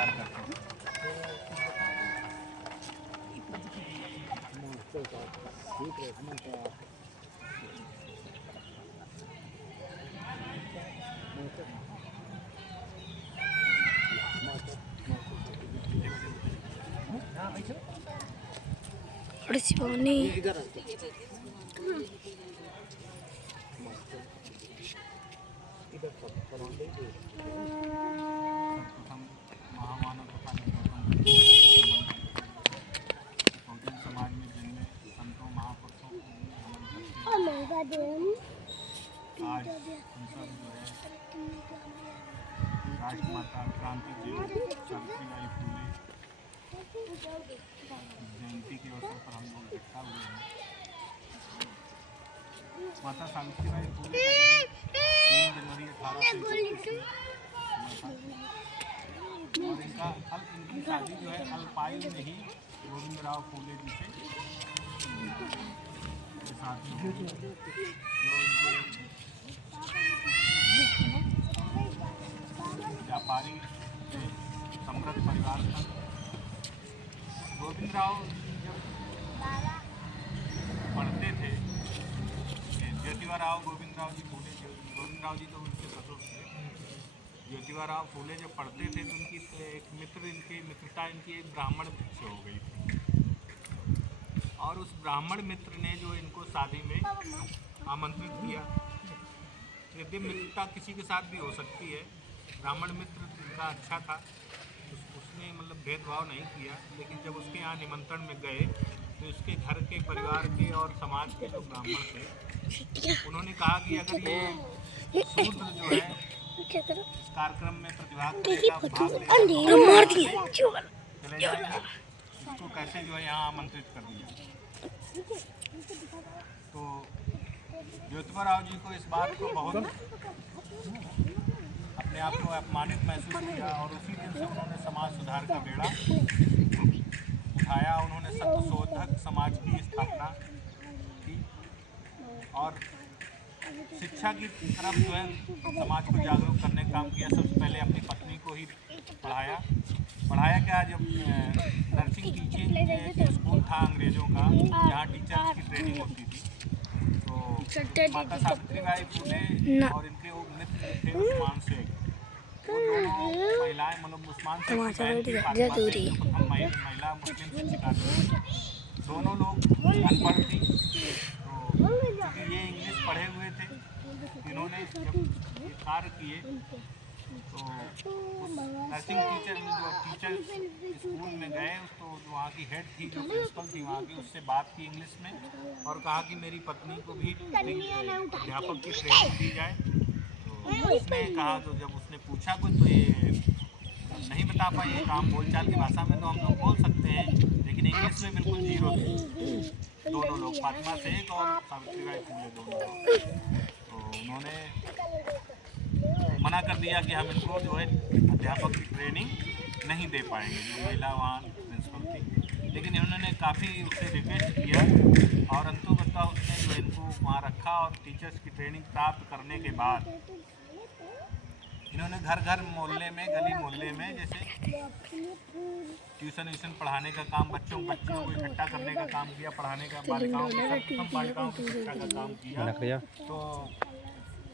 स्वीकार करते हैं। सर्वप्रथम महामानव तथा बहुजन समाज में जन्मे संतों महापुरुषों को नमन करते हैं। आज हम सब जो है राजमाता क्रांति ज्योति सावित्रीबाई फुले जयंती के अवसर पर हम लोग इकट्ठा हुए हैं। माता सावित्रीबाई फुले 3 जनवरी 1831 और इनकी शादी जो है अल्पायु में ही गोविंदराव फुले जी से शादी हुई, जो इनके व्यापारी से समृद्ध परिवार था। गोविंदराव जब पढ़ते थे, ज्योतिबा गोविंदराव जी फुले, गोविंदराव जी तो उनके ससुर थे। ज्योतिबा फुले जब पढ़ते थे तो उनकी एक मित्रता इनकी एक ब्राह्मण से हो गई थी, और उस ब्राह्मण मित्र ने जो इनको शादी में आमंत्रित किया। यदि मित्रता किसी के साथ भी हो सकती है, ब्राह्मण मित्र इनका अच्छा था, उसने मतलब भेदभाव नहीं किया, लेकिन जब उसके यहाँ निमंत्रण में गए तो उसके घर के परिवार के और समाज के जो ब्राह्मण थे उन्होंने कहा कि अगर ये शूद्र जो है इस कार्यक्रम में प्रतिभाग करेगा, भाग लेगा, चले जाएगा, इसको कैसे जो है यहाँ आमंत्रित कर दिया। तो ज्योतिबा जी को इस बात को बहुत अपने आप को अपमानित महसूस किया, और उसी दिन से उन्होंने समाज सुधार का बेड़ा उठाया। उन्होंने सत्यशोधक समाज की स्थापना की और शिक्षा की तरफ जो है समाज को जागरूक करने का काम किया। सबसे पहले अपनी पत्नी को ही पढ़ाया क्या, जब नर्सिंग टीचिंग एक स्कूल था अंग्रेज़ों का, जहाँ टीचर्स की ट्रेनिंग होती थी। तो माता सावित्रीबाई फुले और इनके वो मित्र थे उस्मान शेख, वो दोनों महिलाएं मतलब उस्मान शेख की प्रथम महिला मुस्लिम शिक्षिका थी। दोनों लोग अनपढ़ थी, तो क्योंकि ये इंग्लिश पढ़े हुए थे, इन्होंने जब ये कार्य किए तो उस नर्सिंग टीचर स्कूल में गए, तो जो वहाँ की हेड थी, जो प्रिंसिपल थी वहाँ की, उससे बात की इंग्लिश में और कहा कि मेरी पत्नी को भी अध्यापक की ट्रेनिंग दी जाए। तो उसने कहा, तो जब उसने पूछा कुछ तो ये नहीं बता पाई। ये काम बोलचाल की भाषा में तो हम लोग बोल सकते हैं, लेकिन इंग्लिश में बिल्कुल जीरो थे दोनों लोग, फातिमा शेख और सावित्रीबाई फुले दोनों लोग। तो उन्होंने मना कर दिया कि हम इनको जो है अध्यापक की ट्रेनिंग नहीं दे पाएंगे, जो महिला वहाँ प्रिंसिपल थी। लेकिन इन्होंने काफ़ी उससे रिक्वेस्ट किया और अंततः उसने जो इनको वहाँ रखा, और टीचर्स की ट्रेनिंग प्राप्त करने के बाद इन्होंने घर घर मोहल्ले में, गली मोहल्ले में जैसे ट्यूशन पढ़ाने का काम, बच्चियों को इकट्ठा करने का काम किया, पढ़ाने का, बालिकाओं की शिक्षा का काम किया। तो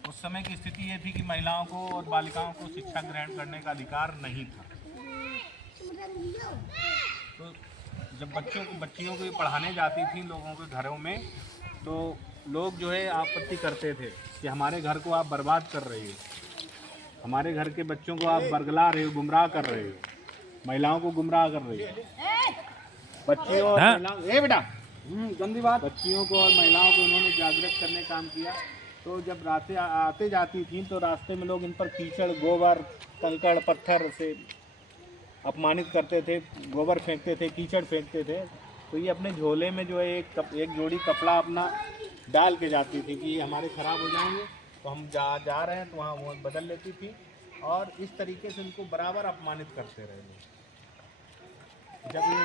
उस समय की स्थिति ये थी कि महिलाओं को और बालिकाओं को शिक्षा ग्रहण करने का अधिकार नहीं था। तो जब बच्चियों को पढ़ाने जाती थी लोगों के घरों में, तो लोग जो है आपत्ति करते थे कि हमारे घर को आप बर्बाद कर रही हो, हमारे घर के बच्चों को आप बरगला रहे हो, गुमराह कर रहे हो, महिलाओं को गुमराह कर रही हो। बच्चियों और महिलाओं, बेटा गंदी बात, बच्चियों को और महिलाओं को उन्होंने जागृत करने का काम किया। तो जब रातें आते जाती थी तो रास्ते में लोग इन पर कीचड़, गोबर, कंकड़, पत्थर से अपमानित करते थे, गोबर फेंकते थे, कीचड़ फेंकते थे। तो ये अपने झोले में जो है एक जोड़ी कपड़ा अपना डाल के जाती थी कि ये हमारे ख़राब हो जाएंगे, तो हम जा रहे हैं, तो वहाँ वो बदल लेती थी। और इस तरीके से उनको बराबर अपमानित करते रहे। जब ये